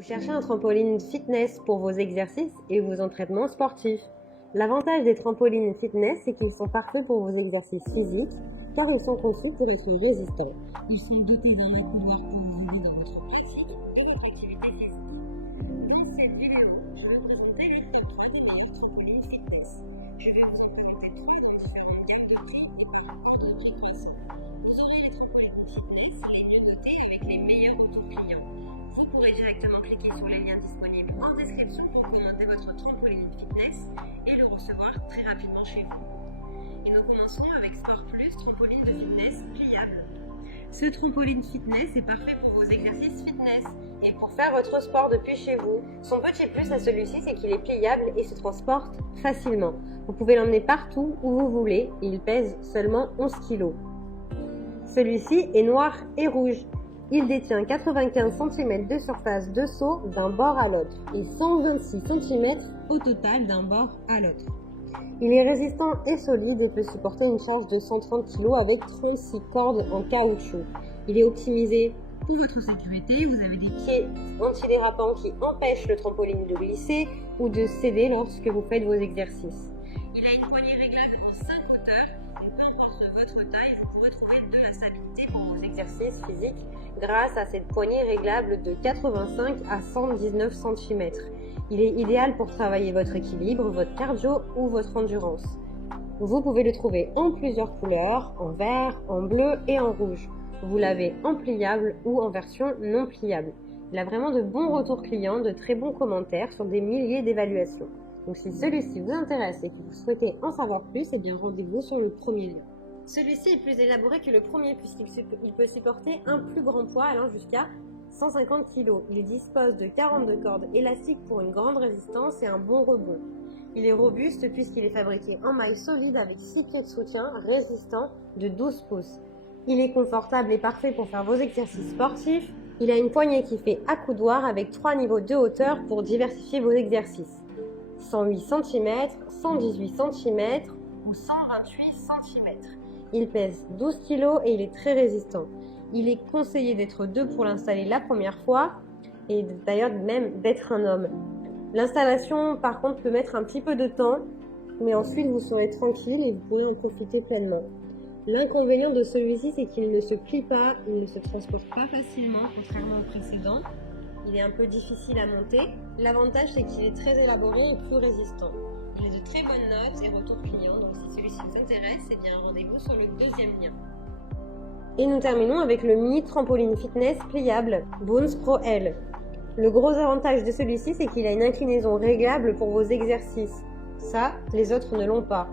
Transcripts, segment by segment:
Vous cherchez un trampoline fitness pour vos exercices et vos entraînements sportifs. L'avantage des trampolines fitness, c'est qu'ils sont parfaits pour vos exercices physiques, car ils sont conçus pour être résistants. Ils sont dotés d'un accoudoir pour vous aider dans votre pratique et votre activité physique. Dans cette vidéo, je vais vous présenter les top 3 des meilleures trampolines fitness. Je vais vous en présenter 3 dans différentes gammes de prix et pour un coût de prix croissant. Vous aurez les trampolines fitness les mieux notées avec les meilleurs retours clients. Vous pourrez directement cliquer sur les liens disponibles en description pour commander votre trampoline fitness et le recevoir très rapidement chez vous. Et nous commençons avec Sport Plus, trampoline de fitness pliable. Ce trampoline fitness est parfait pour vos exercices fitness et pour faire votre sport depuis chez vous. Son petit plus à celui-ci, c'est qu'il est pliable et se transporte facilement. Vous pouvez l'emmener partout où vous voulez et il pèse seulement 11 kg. Celui-ci est noir et rouge. Il détient 95 cm de surface de saut d'un bord à l'autre et 126 cm au total d'un bord à l'autre. Il est résistant et solide et peut supporter une charge de 130 kg avec 36 cordes en caoutchouc. Il est optimisé pour votre sécurité. Vous avez des pieds antidérapants qui empêchent le trampoline de glisser ou de céder lorsque vous faites vos exercices. Il a une poignée réglable en 5 hauteurs et peu importe votre taille, vous pourrez trouver de la stabilité pour vos exercices physiques grâce à cette poignée réglable de 85 à 119 cm. Il est idéal pour travailler votre équilibre, votre cardio ou votre endurance. Vous pouvez le trouver en plusieurs couleurs, en vert, en bleu et en rouge. Vous l'avez en pliable ou en version non pliable. Il a vraiment de bons retours clients, de très bons commentaires sur des milliers d'évaluations. Donc si celui-ci vous intéresse et que vous souhaitez en savoir plus, eh bien rendez-vous sur le premier lien. Celui-ci est plus élaboré que le premier puisqu'il peut supporter un plus grand poids allant jusqu'à 150 kg. Il dispose de 42 cordes élastiques pour une grande résistance et un bon rebond. Il est robuste puisqu'il est fabriqué en maille solide avec 6 pieds de soutien résistants de 12 pouces. Il est confortable et parfait pour faire vos exercices sportifs. Il a une poignée qui fait accoudoir avec 3 niveaux de hauteur pour diversifier vos exercices. 108 cm, 118 cm ou 128 cm. Il pèse 12 kg et il est très résistant. Il est conseillé d'être deux pour l'installer la première fois et d'ailleurs même d'être un homme. L'installation par contre peut mettre un petit peu de temps, mais ensuite vous serez tranquille et vous pourrez en profiter pleinement. L'inconvénient de celui-ci, c'est qu'il ne se plie pas, il ne se transporte pas facilement contrairement au précédent. Il est un peu difficile à monter. L'avantage, c'est qu'il est très élaboré et plus résistant. Il a de très bonnes notes et retours clients, donc si celui-ci vous intéresse, eh bien rendez-vous sur le deuxième lien. Et nous terminons avec le mini trampoline fitness pliable Bounce Pro L. Le gros avantage de celui-ci, c'est qu'il a une inclinaison réglable pour vos exercices. Ça, les autres ne l'ont pas.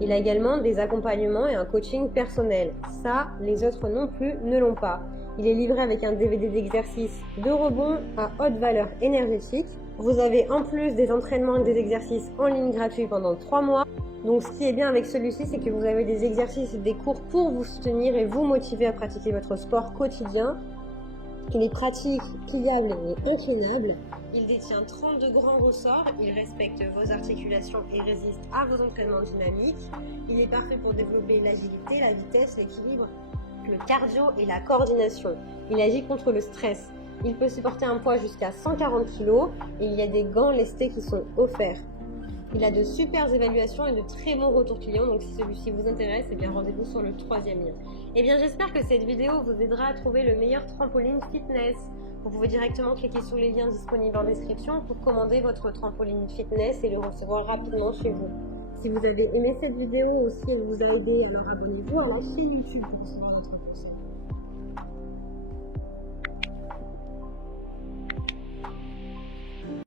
Il a également des accompagnements et un coaching personnel. Ça, les autres non plus ne l'ont pas. Il est livré avec un DVD d'exercices de rebond à haute valeur énergétique. Vous avez en plus des entraînements et des exercices en ligne gratuits pendant 3 mois. Donc ce qui est bien avec celui-ci, c'est que vous avez des exercices et des cours pour vous soutenir et vous motiver à pratiquer votre sport quotidien. Il est pratique, pliable et inclinable. Il détient 32 grands ressorts, il respecte vos articulations et résiste à vos entraînements dynamiques. Il est parfait pour développer l'agilité, la vitesse, l'équilibre, le cardio et la coordination. Il agit contre le stress. Il peut supporter un poids jusqu'à 140 kg et il y a des gants lestés qui sont offerts. Il a de super évaluations et de très bons retours clients, donc si celui-ci vous intéresse, eh bien rendez-vous sur le troisième lien. Eh bien j'espère que cette vidéo vous aidera à trouver le meilleur trampoline fitness. Vous pouvez directement cliquer sur les liens disponibles en description pour commander votre trampoline fitness et le recevoir rapidement chez vous. Si vous avez aimé cette vidéo ou si elle vous a aidé, alors abonnez-vous à la chaîne YouTube pour recevoir notre conseil.